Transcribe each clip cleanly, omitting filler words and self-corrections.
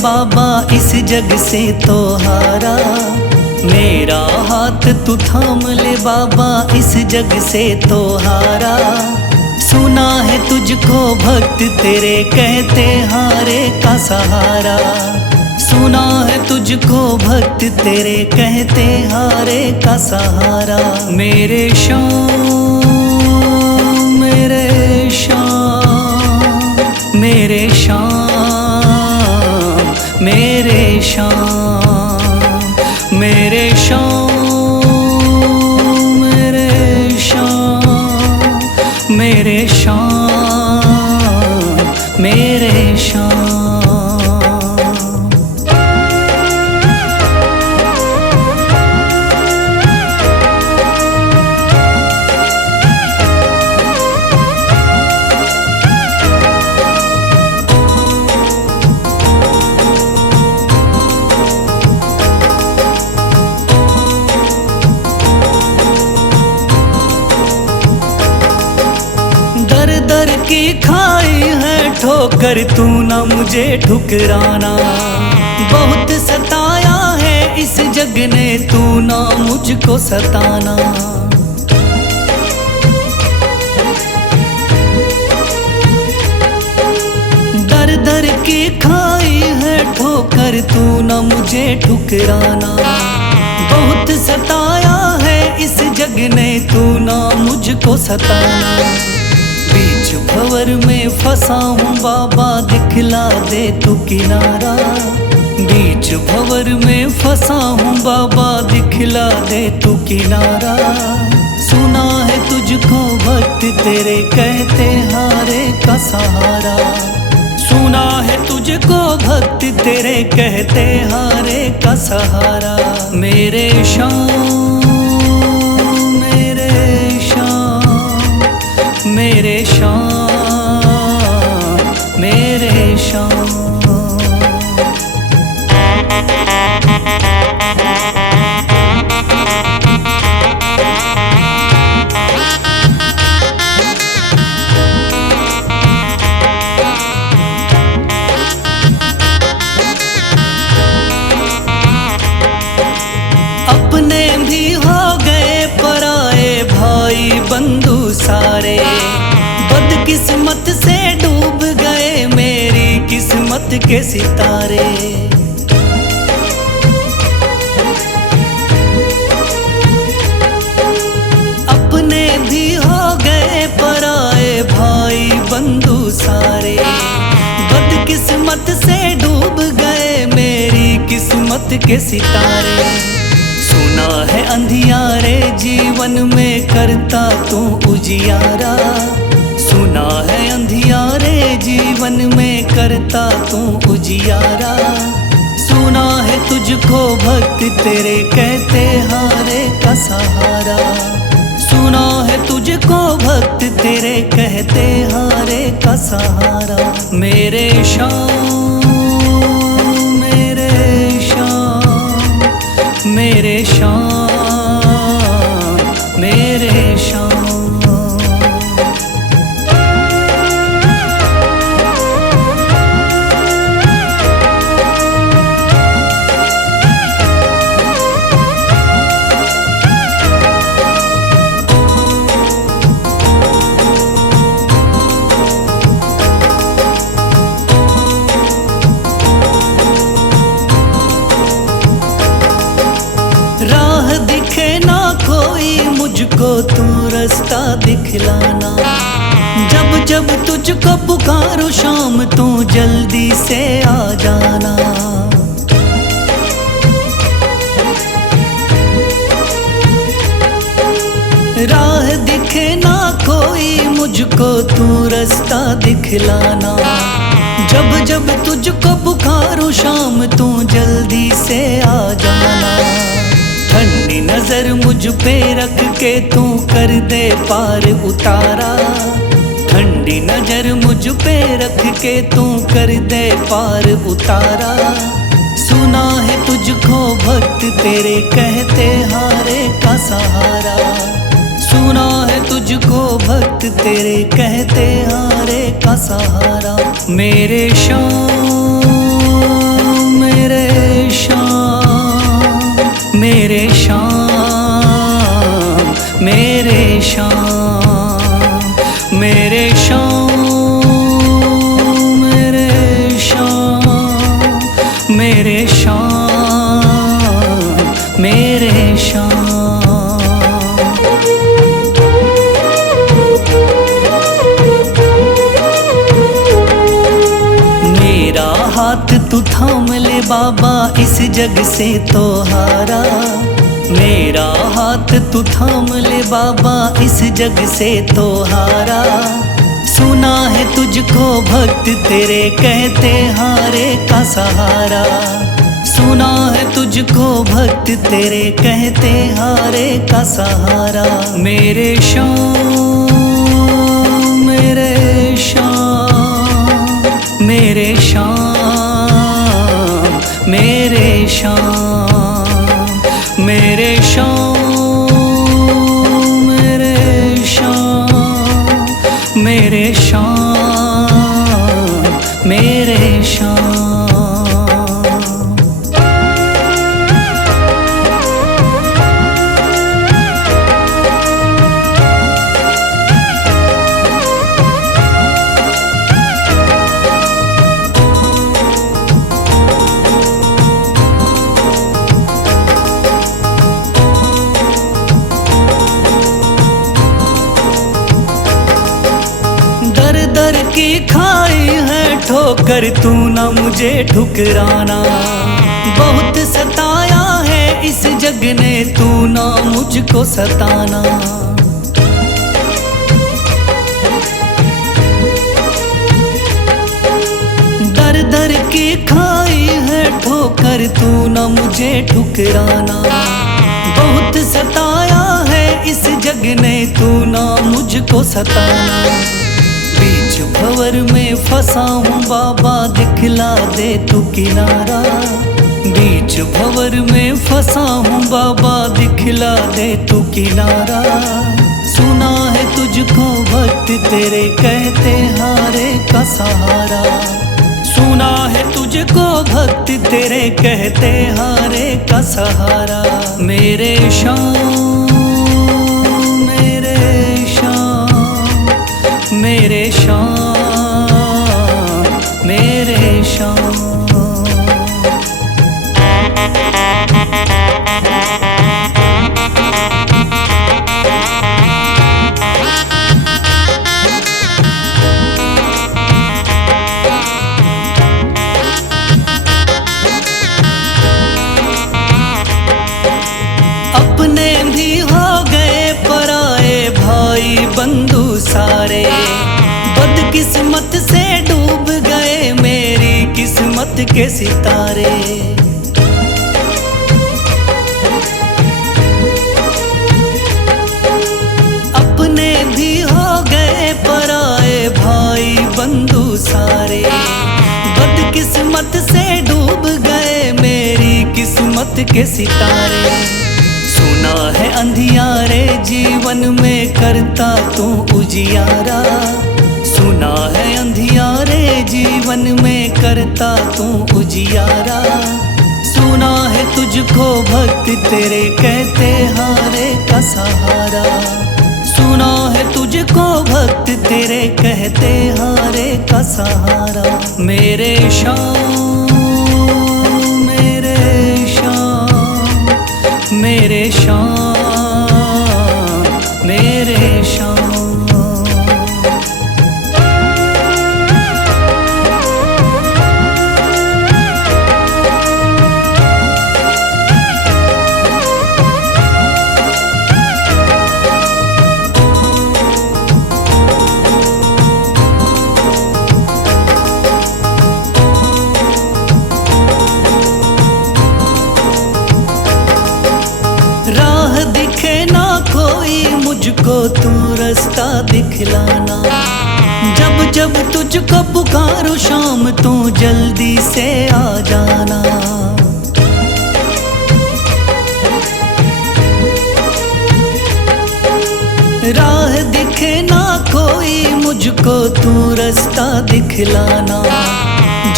बाबा इस जग से तो हारा। मेरा हाथ तू थाम ले बाबा इस जग से तो हारा। सुना है तुझको भक्त तेरे कहते हारे का सहारा। सुना है तुझको भक्त तेरे कहते हारे का सहारा। मेरे श्याम मेरे श्याम मेरे श्याम मेरे श्याम मेरे श्याम मेरे श्याम मेरे श्याम मेरे श्याम। दर की खाई है ठोकर तू ना मुझे ठुकराना। बहुत सताया है इस जग ने तू ना मुझको सताना। दर दर की खाई है ठोकर तू ना मुझे ठुकराना। बहुत सताया है इस जग ने तू ना मुझको सताना। बीच भंवर में फंसा हूँ बाबा दिखला दे तू किनारा। बीच भंवर में फंसा हूँ बाबा दिखला दे तू किनारा। सुना है तुझको भक्त तेरे कहते हारे का सहारा। सुना है तुझको भक्त तेरे कहते हारे का सहारा। मेरे श्याम मेरे श्याम मेरे श्याम मेरे श्याम। अपने भी हो गए पराए भाई बंधु सारे। बदकिस्मत से डूब गए मेरी किस्मत के सितारे। अपने भी हो गए पराए भाई बंधु सारे। बदकिस्मत से डूब गए मेरी किस्मत के सितारे। सुना है अंधियारे जीवन में करता तू उजियारा। सुना है अंधियारे जीवन में करता तू उजियारा। सुना है तुझको भक्त तेरे कहते हारे का सहारा। सुना है तुझको भक्त तेरे कहते हारे का सहारा। मेरे श्याम मेरे श्याम मेरे श्याम मेरे श्याम। राह दिखे ना कोई मुझको तू रास्ता दिखलाना। जब जब तुझको पुकारूं शाम तू जल्दी से आ जाना। राह दिखे ना कोई मुझको तू रास्ता दिखलाना। जब जब तुझको पुकारूं शाम तू जल्दी से आ जाना। ठंडी नजर मुझ पे रख के तू कर दे पार उतारा। ठंडी नजर मुझ पे रख के तू कर दे पार उतारा। सुना है तुझको भक्त तेरे कहते हारे का सहारा। सुना है तुझको भक्त तेरे कहते हारे का सहारा। मेरे श्याम मेरे शाम, मेरे शाम, मेरे शाम, मेरे शाम, मेरे शाम, मेरे शाम, मेरे शाम। मेरा हाथ तू थाम ले बाबा, इस जग से तो हारा। मेरा हाथ तू थाम ले बाबा, इस जग से तो हारा। सुना है तुझको भक्त तेरे कहते हारे का सहारा। सुना है तुझको भक्त तेरे कहते हारे का सहारा। मेरे शाम, मेरे शाम, मेरे शाम, मेरे शाम, मेरे शाम, मेरे शाम, मेरे शाम, मेरे शाम। दर की खाई है ठोकर, तू ना मुझे ठुकराना। बहुत सताया है इस जग ने, तू ना मुझको सताना। दर दर की खाई है ठोकर, तू ना मुझे ठुकराना। बहुत सताया है इस जग ने, तू ना मुझको सताना। बीच भंवर में फंसा हूँ बाबा, दिखला दे तू किनारा। बीच भंवर में फंसा हूँ बाबा, दिखला दे तू किनारा। सुना है तुझको भक्त तेरे कहते हारे का सहारा। सुना है तुझको भक्त तेरे कहते हारे का सहारा। मेरे शाम, मेरे शाम, मेरे शाम, मेरे शाम। अपने भी हो गए पराए भाई बंधु सारे। बदकिस्मत से डूब गए मेरी किस्मत के सितारे। अपने भी हो गए पराए भाई बंधु सारे। बदकिस्मत से डूब गए मेरी किस्मत के सितारे। सुना है अंधियारे जीवन में करता तू उजियारा। सुना है अंधियारे जीवन में करता तू उजियारा। सुना है तुझको भक्त तेरे कहते हारे का सहारा। सुना है तुझको भक्त तेरे कहते हारे का सहारा। मेरे शाम, मेरे शाम, मेरे शाम, मेरे शाम। राह दिखे ना कोई मुझको, तू रास्ता दिखलाना। जब जब तुझको पुकारूं शाम, तू जल्दी से आ जाना। राह दिखे ना कोई मुझको, तू रास्ता दिखलाना।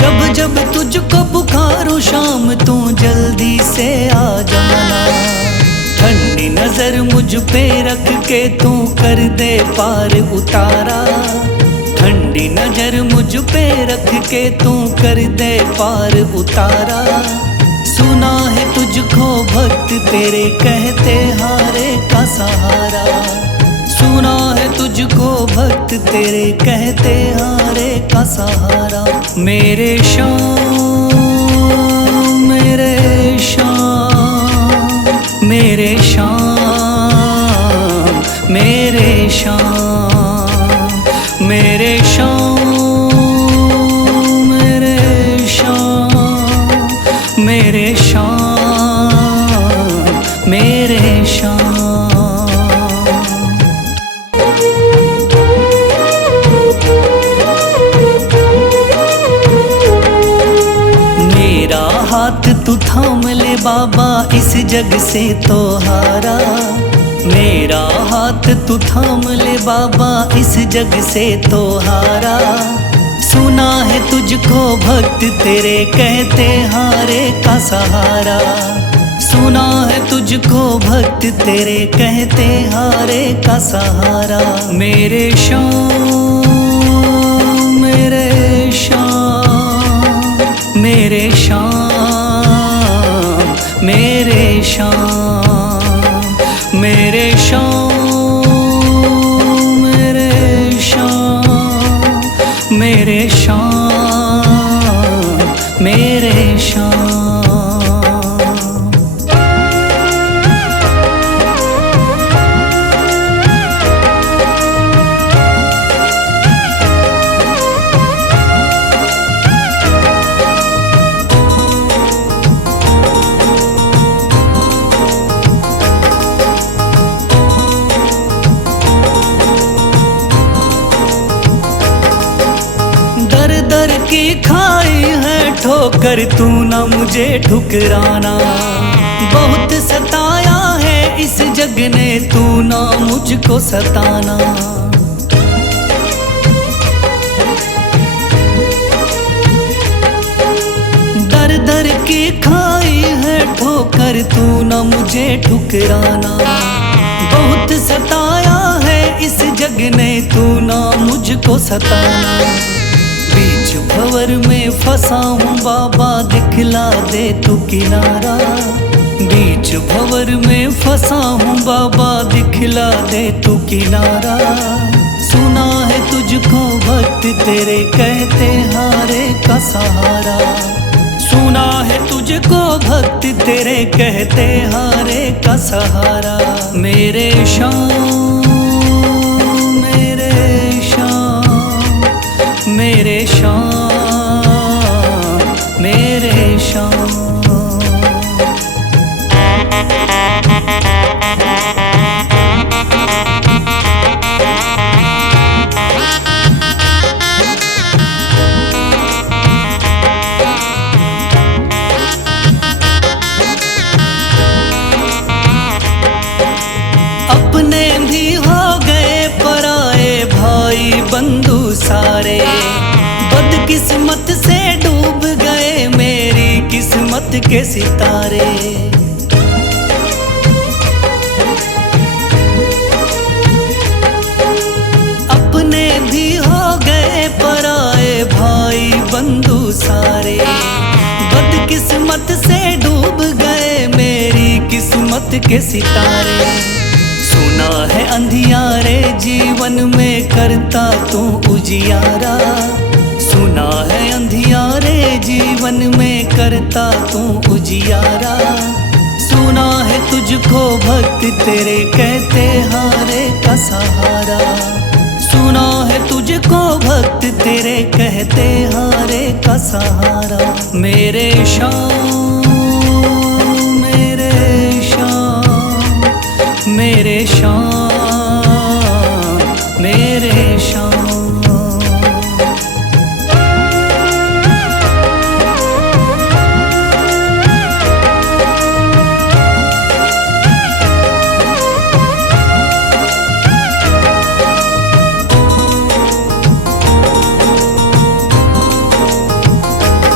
जब जब तुझको पुकारूं शाम तू जल्दी से आ जाना। ठंडी नजर मुझ पे रख के तू कर दे पार उतारा। ठंडी नजर मुझ पे रख के तू कर दे पार उतारा। सुना है तुझको भक्त तेरे कहते हारे का सहारा। सुना है तुझको भक्त तेरे कहते हारे का सहारा। मेरे श्याम मेरे श्याम मेरे श्याम मेरे श्याम मेरे श्याम मेरे श्याम मेरे श्याम मेरे श्याम। मेरा हाथ तू थाम ले बाबा इस जग से तो हारा। मेरा हाथ तू थाम ले बाबा इस जग से तो हारा। सुना है तुझको भक्त तेरे कहते हारे का सहारा। सुना है तुझको भक्त तेरे कहते हारे का सहारा। मेरे श्याम मेरे श्याम मेरे श्याम मेरे श्याम मेरे श्याम मेरे श्याम मेरे श्याम मेरे श्याम। दर की खाई है ठोकर तू ना मुझे ठुकराना। बहुत सताया है इस जग ने तू ना मुझको सताना। दर दर की खाई है ठोकर तू ना मुझे ठुकराना। बहुत सताया है इस जग ने तू ना मुझको सताना। बीच भंवर में फंसा हूँ बाबा दिखला दे तू किनारा। बीच भंवर में फंसा हूँ बाबा दिखला दे तू किनारा। सुना है तुझको भक्त तेरे कहते हारे का सहारा। सुना है तुझको भक्त तेरे कहते हारे का सहारा। मेरे श्याम मेरे श्याम मेरे श्याम मेरे श्याम। अपने भी हो गए पराए भाई बंधु सारे। बदकिस्मत से डूब गए मेरी किस्मत के सितारे। अपने भी हो गए पराए भाई बंधु सारे। बदकिस्मत से डूब गए मेरी किस्मत के सितारे। सुना है अंधियारे जीवन में करता तू उजियारा। सुना है अंधियारे जीवन में करता तू उजियारा। सुना है तुझको भक्त तेरे कहते हारे का सहारा। सुना है तुझको भक्त तेरे कहते हारे का सहारा। मेरे श्याम मेरे श्याम मेरे श्याम मेरे श्याम।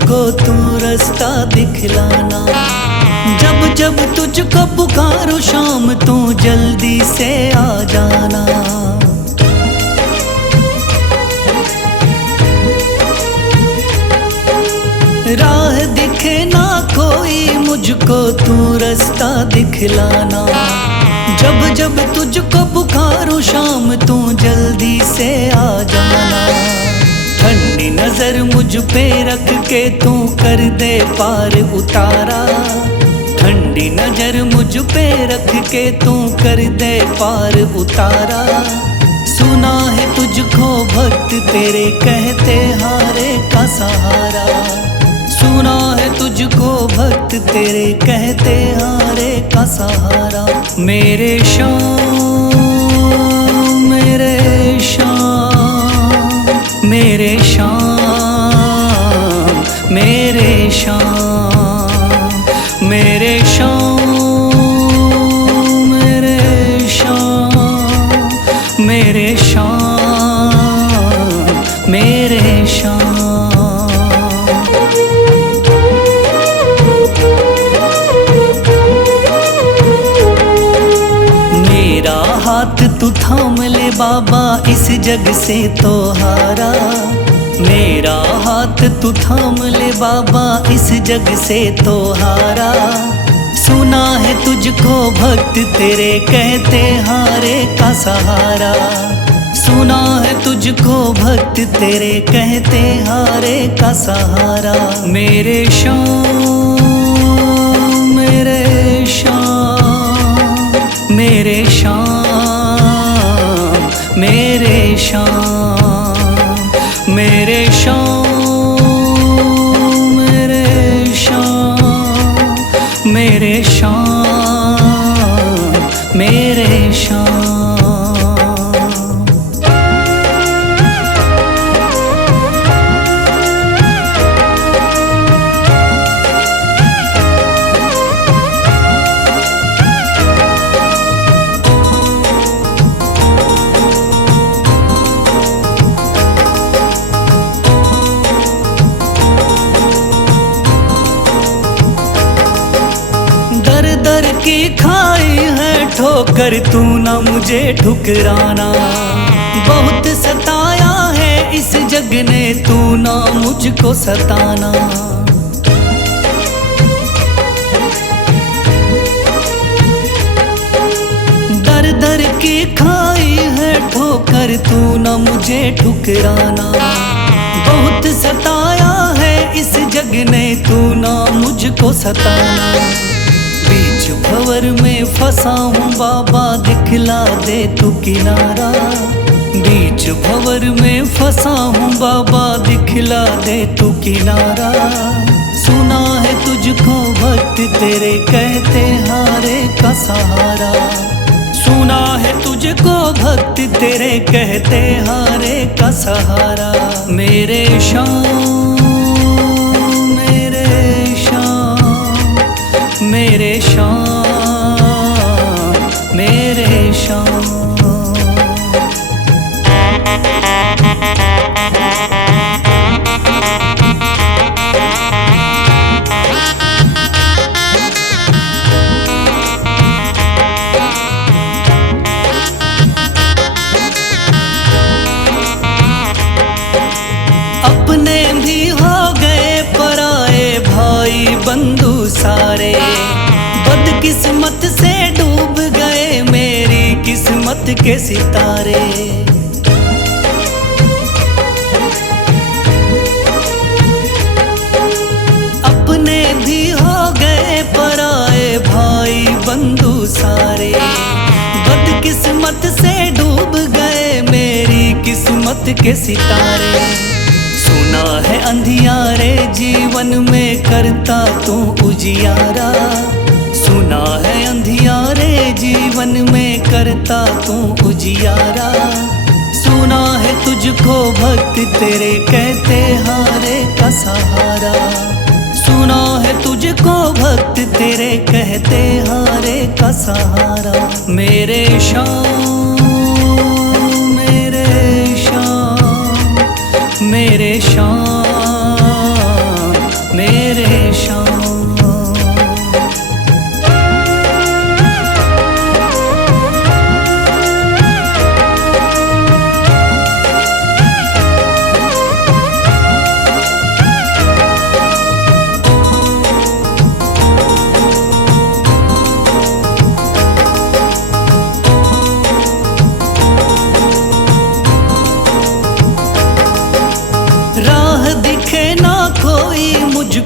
मुझको तू रास्ता दिखलाना। जब जब तुझको पुकारूं शाम तू जल्दी से आ जाना। राह दिखे ना कोई मुझको तू रास्ता दिखलाना। जब जब तुझको पुकारूं शाम तू जल्दी से आ जाना। ठंडी नजर मुझ पे रख के तू कर दे पार उतारा। ठंडी नजर मुझ पे रख के तू कर दे पार उतारा। सुना है तुझको भक्त तेरे कहते हारे का सहारा। सुना है तुझको भक्त तेरे कहते हारे का सहारा। मेरे शाम मेरे शाम मेरे शाम मेरे शाम मेरे शाम मेरे शाम मेरे शाम मेरे शाम। मेरा हाथ तू थाम ले बाबा इस जग से तो हारा। मेरा हाथ तू थाम ले बाबा इस जग से तो हारा। सुना है तुझको भक्त तेरे कहते हारे का सहारा। सुना है तुझको भक्त तेरे कहते हारे का सहारा। मेरे शाम मेरे शाम मेरे शाम मेरे शाम मेरे शाम मेरे शाम मेरे शाम मेरे शाम। दर की खाई है ठोकर तू ना मुझे ठुकराना। बहुत सताया है इस जग ने तू ना मुझको सताना। दर दर की खाई है ठोकर तू ना मुझे ठुकराना। बहुत सताया है इस जग ने तू ना मुझको सताना। बीच भंवर में फंसा हूँ बाबा दिखला दे तू किनारा। बीच भंवर में फंसा हूँ बाबा दिखला दे तू किनारा। सुना है तुझको भक्त तेरे कहते हारे का सहारा। सुना है तुझको भक्त तेरे कहते हारे का सहारा। मेरे शाम मेरे शाम मेरे शाम मेरे शाम। अपने भी हो गए पराए भाई बंधु सारे। बदकिस्मत से डूब गए मेरी किस्मत के सितारे। अपने भी हो गए पराए भाई बंधु सारे। बदकिस्मत से डूब गए मेरी किस्मत के सितारे। सुना है अंधियारे जीवन में करता तू उजियारा। सुना है अंधियारे जीवन में करता तू उजियारा। सुना है तुझको भक्त तेरे कहते हारे का सहारा। सुना है तुझको भक्त तेरे कहते हारे का सहारा। मेरे शाम मेरे शाम मेरे शाम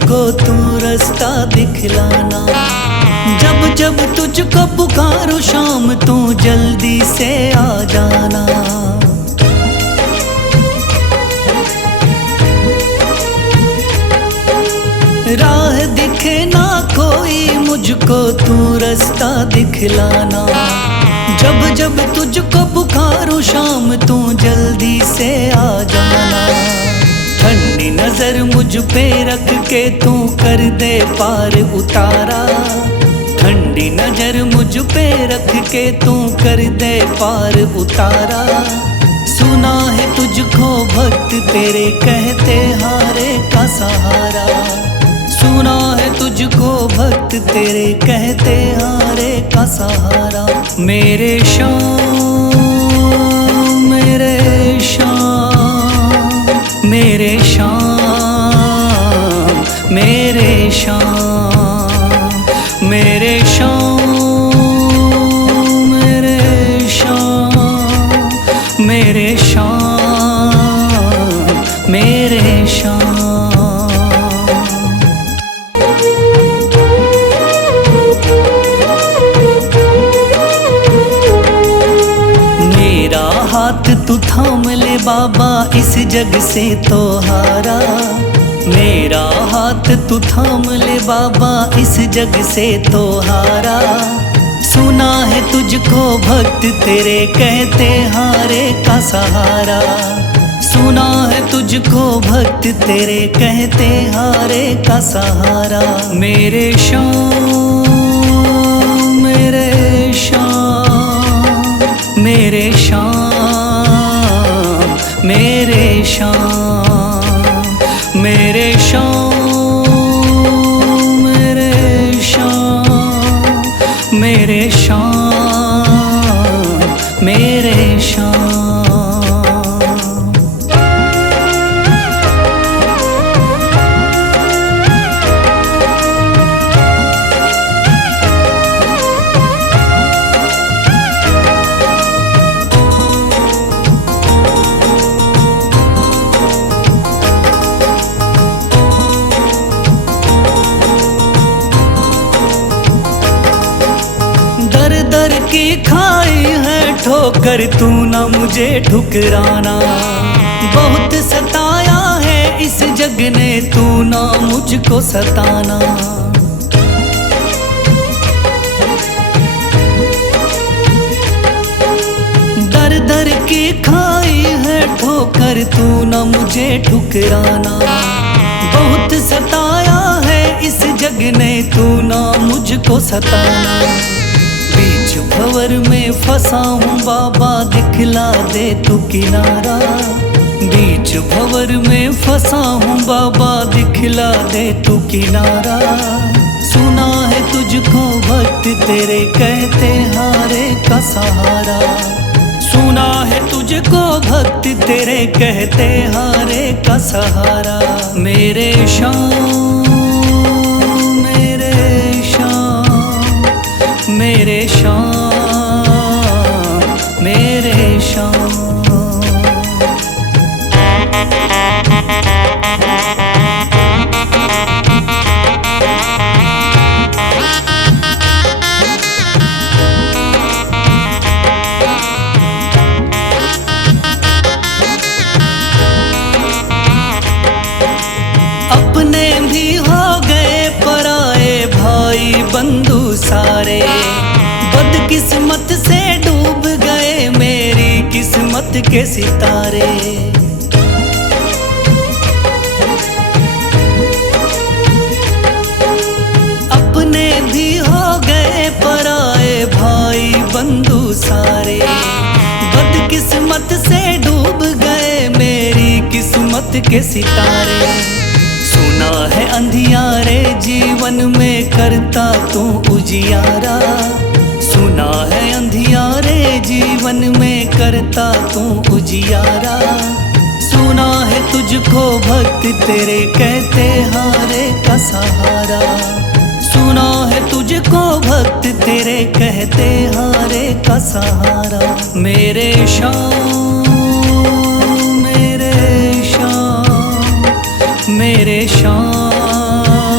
मुझको तू रास्ता दिखलाना। जब जब तुझको पुकारूं शाम तू जल्दी से आ जाना। राह दिखे ना कोई मुझको तू रास्ता दिखलाना। जब जब तुझको पुकारूं शाम तू जल्दी से आ जाना। ठंडी नजर मुझ पे रख के तू कर दे पार उतारा। ठंडी नजर मुझ पे रख के तू कर दे पार उतारा। सुना है तुझको भक्त तेरे कहते हारे का सहारा। सुना है तुझको भक्त तेरे कहते हारे का सहारा। मेरे शाम मेरे शाम मेरे शाम मेरे शाम मेरे शाम मेरे शाम मेरे शाम मेरे शाम। हाथ तू थाम ले बाबा इस जग से तो हारा। मेरा हाथ तू थाम ले बाबा इस जग से तो हारा। सुना है तुझको भक्त तेरे कहते हारे का सहारा। सुना है तुझको भक्त तेरे कहते हारे का सहारा। मेरे शाम मेरे शाम मेरे शाम मेरे शाम मेरे शाम मेरे शाम मेरे शाम मेरे शाम। दर की खाई है ठोकर तू ना मुझे ठुकराना। बहुत सताया है इस जग ने तू ना मुझको सताना। दर दर की खाई है ठोकर तू ना मुझे ठुकराना। बहुत सताया है इस जग ने तू ना मुझको सताना। बीच भंवर में फंसा हूँ बाबा दिखला दे तू किनारा। बीच भंवर में फंसा हूँ बाबा दिखला दे तू किनारा। सुना है तुझको भक्त तेरे कहते हारे का सहारा। सुना है तुझको भक्त तेरे कहते हारे का सहारा। मेरे शाम मेरे शाम मेरे शाम मेरे शाम। अपने भी हो गए पराए भाई बंधु सारे। बदकिस्मत से डूब गए मेरी किस्मत के सितारे। अपने भी हो गए पराए भाई बंधु सारे। बदकिस्मत से डूब गए मेरी किस्मत के सितारे। सुना है अंधियारे जीवन में करता तू उजियारा। सुना है अंधियारे जीवन में करता तू उजियारा। सुना है तुझको भक्त तेरे कहते हारे का सहारा। सुना है तुझको भक्त तेरे कहते हारे का सहारा। मेरे शाम मेरे शाम मेरे शाम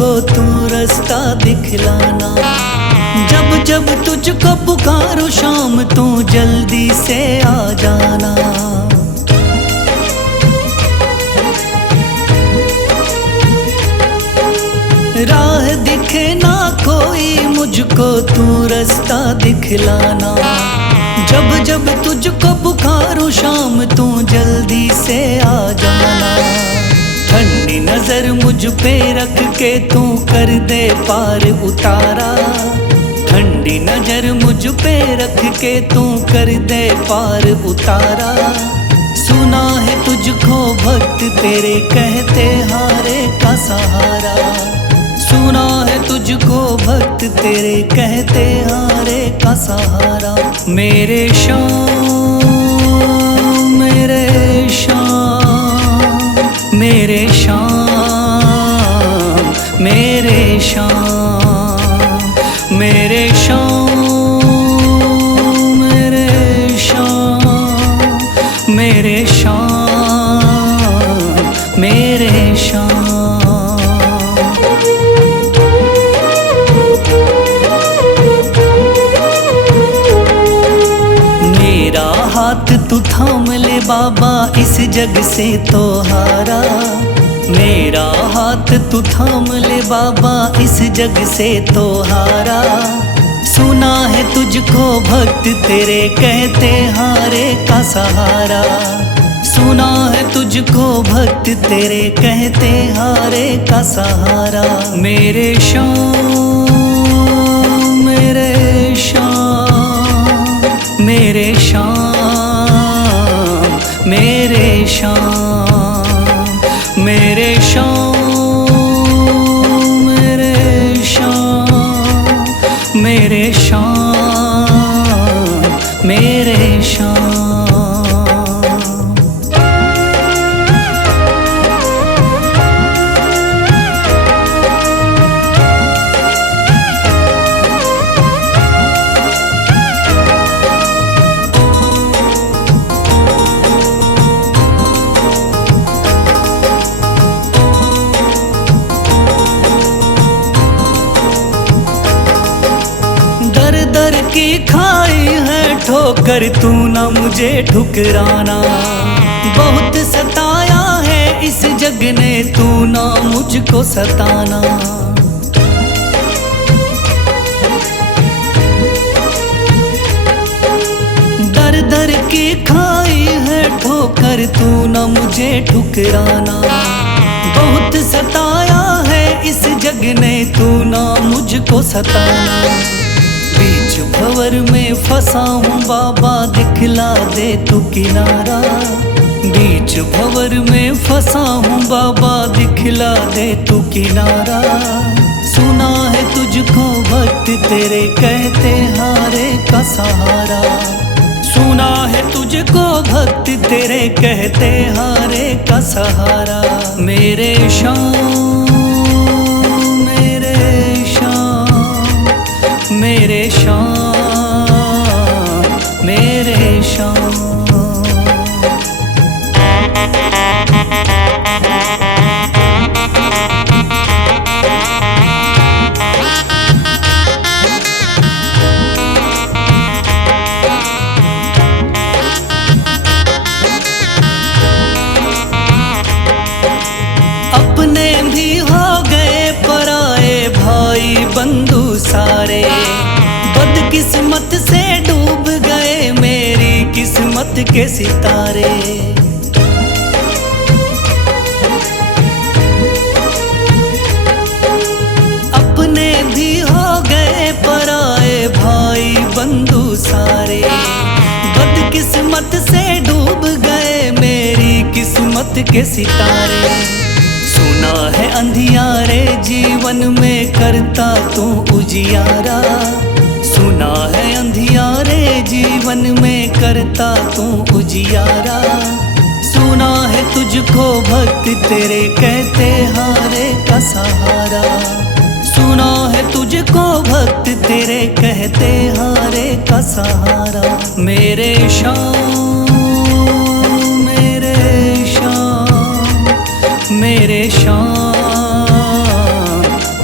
मुझको तू रास्ता दिखलाना। जब जब तुझको पुकारूं शाम तू जल्दी से आ जाना। राह दिखे ना कोई मुझको तू रास्ता दिखलाना। जब जब तुझको पुकारूं शाम तू जल्दी से आ जाना। ठंडी नजर मुझ पे रख के तू कर दे पार उतारा। ठंडी नजर मुझ पे रख के तू कर दे पार उतारा। सुना है तुझको भक्त तेरे कहते हारे का सहारा। सुना है तुझको भक्त तेरे कहते हारे का सहारा। मेरे शाम मेरे शाम मेरे शाम मेरे शाम मेरे शाम मेरे शाम मेरे शाम मेरे शाम। मेरा हाथ तू थाम ले बाबा इस जग से तो हारा। मेरा हाथ तू थाम ले बाबा इस जग से तो हारा। सुना है तुझको भक्त तेरे कहते हारे का सहारा। सुना है तुझको भक्त तेरे कहते हारे का सहारा। मेरे शाम मेरे शाम मेरे शाम मेरे शाम मेरे शाम मेरे शाम मेरे शाम मेरे शाम। दर की खाई है ठोकर तू ना मुझे ठुकराना। बहुत सताया है इस जग ने तू ना मुझको सताना। दर दर की खाई है ठोकर तू ना मुझे ठुकराना। बहुत सताया है इस जग ने तू ना मुझको सताना। बीच भंवर में फंसा हूँ बाबा दिखला दे तू किनारा। बीच भंवर में फंसा हूँ बाबा दिखला दे तू किनारा। सुना है तुझको भक्त तेरे कहते हारे का सहारा। सुना है तुझको भक्त तेरे कहते हारे का सहारा। मेरे शाम मेरे शाम मेरे शाम मेरे शाम। अपने भी हो गए पराए भाई बंधु सारे। बदकिस्मत से डूब गए मेरी किस्मत के सितारे। अपने भी हो गए पराए भाई बंधु सारे। बदकिस्मत से डूब गए मेरी किस्मत के सितारे। सुना है अंधियारे जीवन में करता तू उजियारा। सुना है अंधियारे जीवन में करता तू उजियारा। सुना है तुझको भक्त तेरे कहते हारे का सहारा। सुना है तुझको भक्त तेरे कहते हारे का सहारा। मेरे शाम मेरे शाम मेरे शाम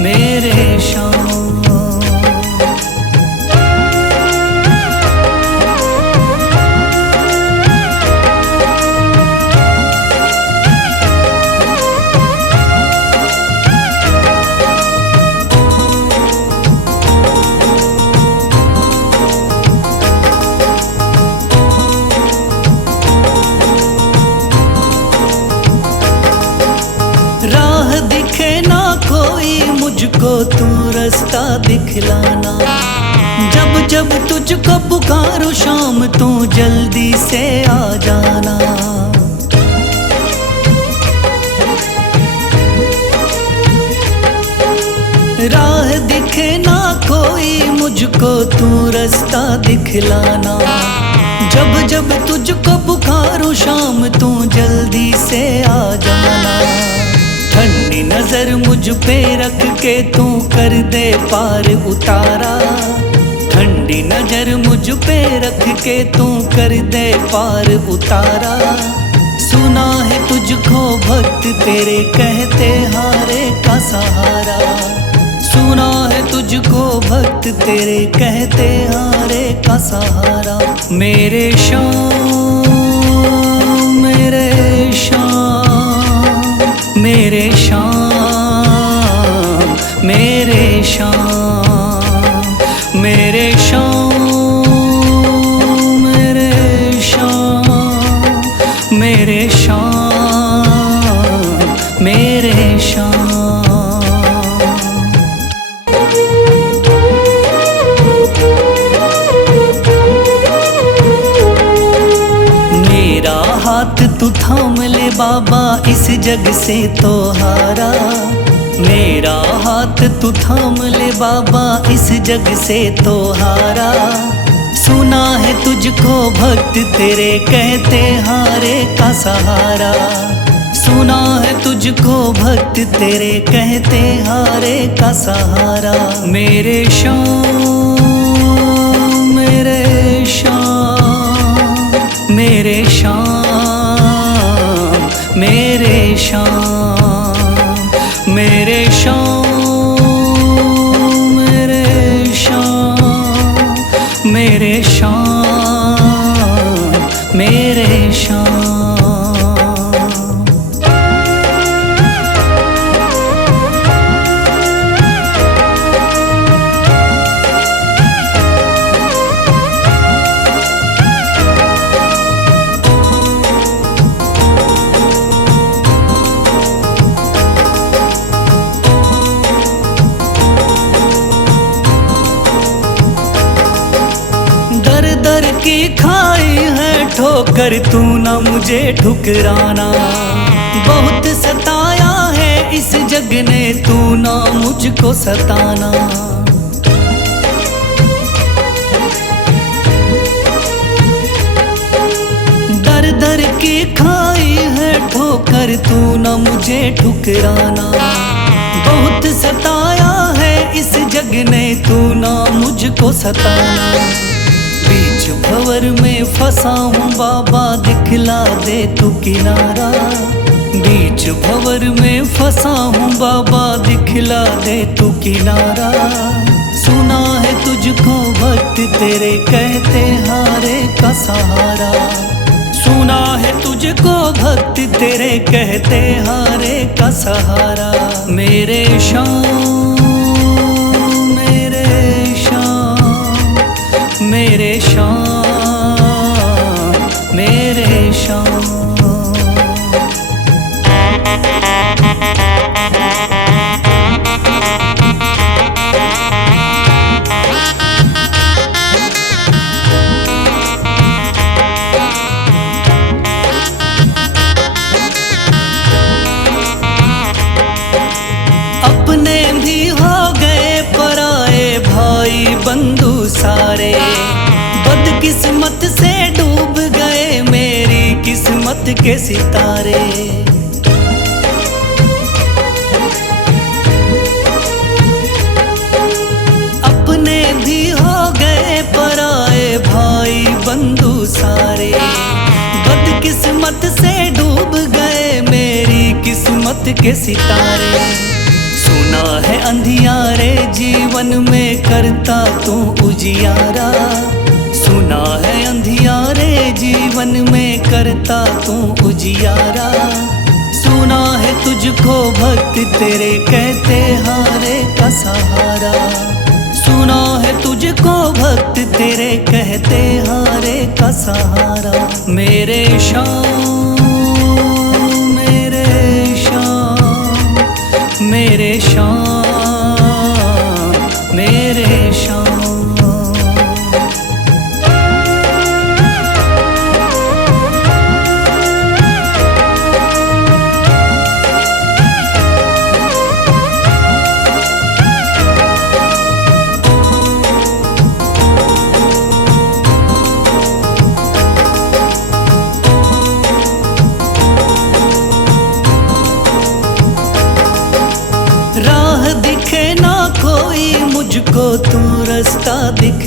मुझको तू रास्ता दिखलाना। जब जब तुझको पुकारूं शाम तू जल्दी से आ जाना। राह दिखे ना कोई मुझको तू रास्ता दिखलाना। जब जब तुझको पुकारूं शाम तू जल्दी से आ जाना। ठंडी नजर मुझ पे रख के तू कर दे पार उतारा। ठंडी नजर मुझ पे रख के तू कर दे पार उतारा। सुना है तुझको भक्त तेरे कहते हारे का सहारा। सुना है तुझको भक्त तेरे कहते हारे का सहारा। मेरे शाम मेरे शाम मेरे शाम मेरे शाम मेरे शाम मेरे शाम मेरे शाम मेरे शाम। मेरा हाथ तू थाम ले बाबा इस जग से तो हारा। मेरा हाथ तू थाम ले बाबा इस जग से तो हारा। सुना है तुझको भक्त तेरे कहते हारे का सहारा। सुना है तुझको भक्त तेरे कहते हारे का सहारा। मेरे शाम मेरे शाम मेरे शाम मेरे शाम मेरे शाम मेरे शाम मेरे शाम मेरे शाम। दर की खाई है ठोकर तू ना मुझे ठुकराना। बहुत सताया है इस जग ने तू ना मुझको सताना। दर दर की खाई है ठोकर तू ना मुझे ठुकराना। बहुत सताया है इस जग ने तू ना मुझको सताना। बीच भंवर में फंसा हूँ बाबा दिखला दे तू किनारा। बीच भंवर में फंसा हूँ बाबा दिखला दे तू किनारा। सुना है तुझको भक्त तेरे कहते हारे का सहारा। सुना है तुझको भक्त तेरे कहते हारे का सहारा। मेरे शाम मेरे शाम मेरे शाम मेरे शाम। अपने भी हो गए पराए भाई बंधु सारे। बदकिस्मत से डूब गए मेरी किस्मत के सितारे। अपने भी हो गए पराए भाई बंधु सारे। बदकिस्मत से डूब गए मेरी किस्मत के सितारे। सुना है अंधियारे जीवन में करता तू उजियारा। सुना है अंधियारे जीवन में करता तू उजियारा। सुना है तुझको भक्त तेरे कहते हारे का सहारा। सुना है तुझको भक्त तेरे कहते हारे का सहारा। मेरे शाम मेरे शाम मेरे शाम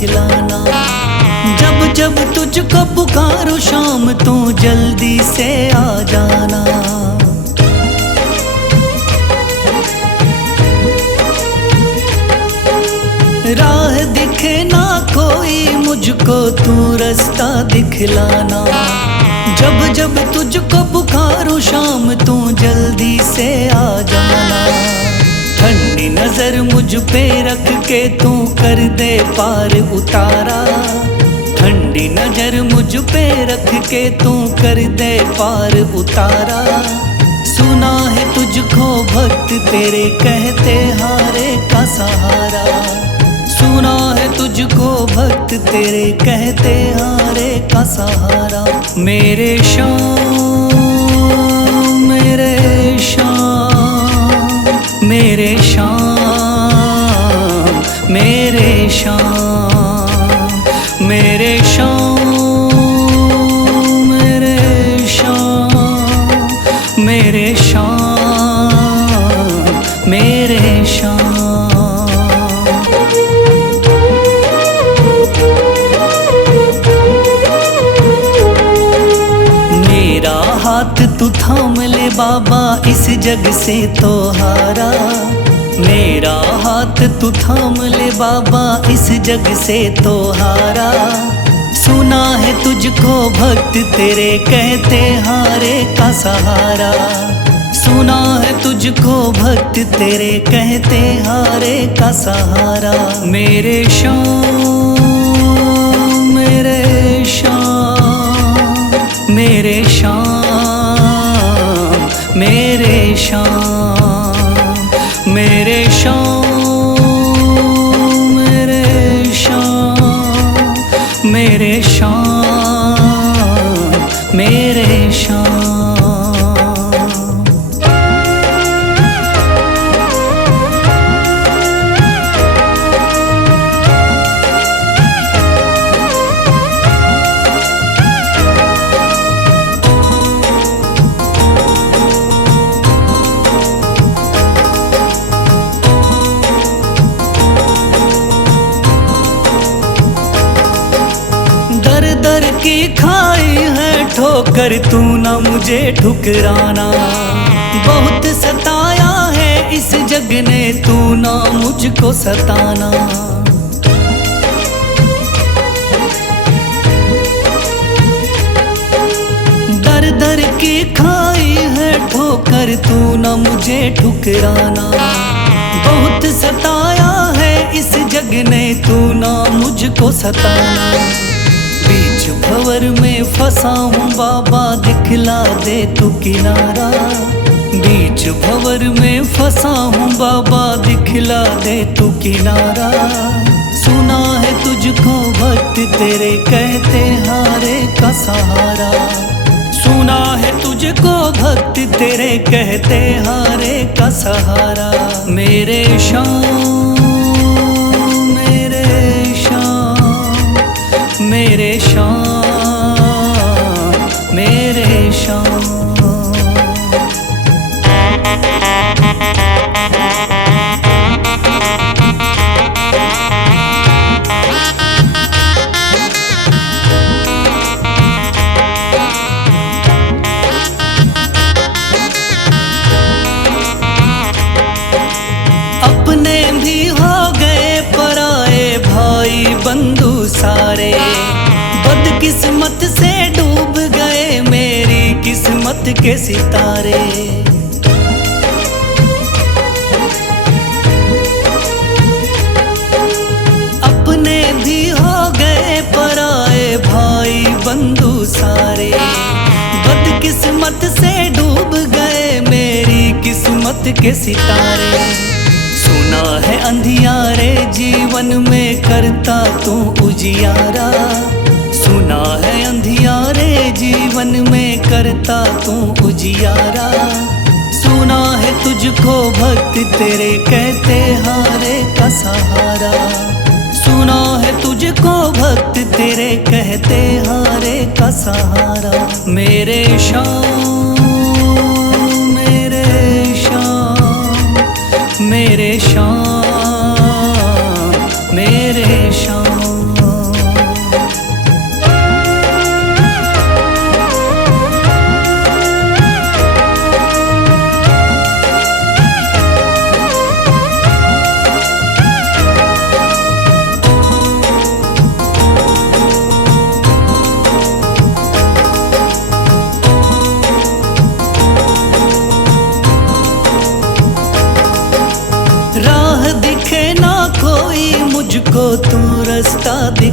दिखलाना। जब जब तुझको पुकारूं शाम तू जल्दी से आ जाना। राह दिखे ना कोई मुझको तू रास्ता दिखलाना। जब जब तुझको पुकारूं शाम तू जल्दी से आ जाना। ठंडी नजर मुझ पे रख के तू कर दे पार उतारा। ठंडी नजर मुझ पे रख के तू कर दे पार उतारा। सुना है तुझको भक्त तेरे कहते हारे का सहारा। सुना है तुझको भक्त तेरे कहते हारे का सहारा। मेरे शाम मेरे शाम मेरे शाम मेरे शाम मेरे शाम मेरे शाम मेरे शाम मेरे शाम। मेरा हाथ तू थाम ले बाबा इस जग से तो हारा। मेरा हाथ तू थाम ले बाबा इस जग से तो हारा। सुना है तुझको भक्त तेरे कहते हारे का सहारा। सुना है तुझको भक्त तेरे कहते हारे का सहारा। मेरे शाम मेरे शाम मेरे शाम मेरे शाम मेरे शाम मेरे शाम मेरे शाम मेरे शाम। दर की खाई है ठोकर तू ना मुझे ठुकराना। बहुत सताया है इस जग ने तू ना मुझको सताना। दर दर की खाई है ठोकर तू ना मुझे ठुकराना। बहुत सताया है इस जग ने तू ना मुझको सताना। बीच भंवर में फंसा हूँ बाबा दिखला दे तू किनारा। बीच भंवर में फंसा हूँ बाबा दिखला दे तू किनारा। सुना है तुझको भक्त तेरे कहते हारे का सहारा। सुना है तुझको भक्त तेरे कहते हारे का सहारा। मेरे शाम मेरे शाम मेरे शाम मेरे शाम। अपने भी हो गए पराए भाई बंधु सारे। बदकिस्मत से डूब गए मेरी किस्मत के सितारे। अपने भी हो गए पराए भाई बंधु सारे। बदकिस्मत से डूब गए मेरी किस्मत के सितारे। सुना है अंधियारे जीवन में करता तू उजियारा। सुना है अंधियारे जीवन में करता तू उजियारा। सुना है तुझको भक्त तेरे कहते हारे का सहारा। सुना है तुझको भक्त तेरे कहते हारे का सहारा। मेरे शाम मेरे शाम मेरे शाम मेरे शाम।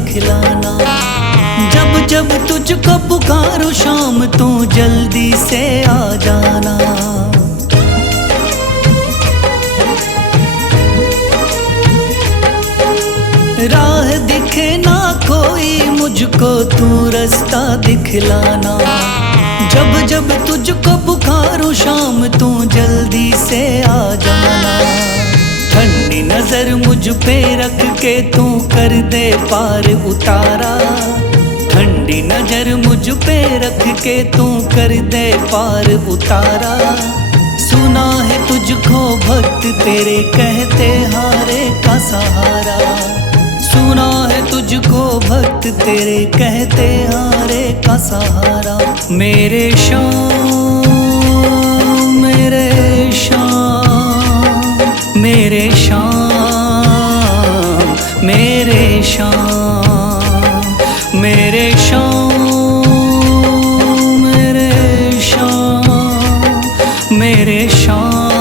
दिखलाना। जब जब तुझको पुकारूं शाम तू जल्दी से आ जाना। राह दिखे ना कोई मुझको तू रास्ता दिखलाना। जब जब तुझको पुकारूं शाम तू जल्दी से आ जाना। ठंडी नजर मुझ पे रख के तू कर दे पार उतारा। ठंडी नजर मुझ पे रख के तू कर दे पार उतारा। सुना है तुझको भक्त तेरे कहते हारे का सहारा। सुना है तुझको भक्त तेरे कहते हारे का सहारा। मेरे शाम मेरे शाम मेरे शाम मेरे शाम मेरे शाम मेरे शाम मेरे शाम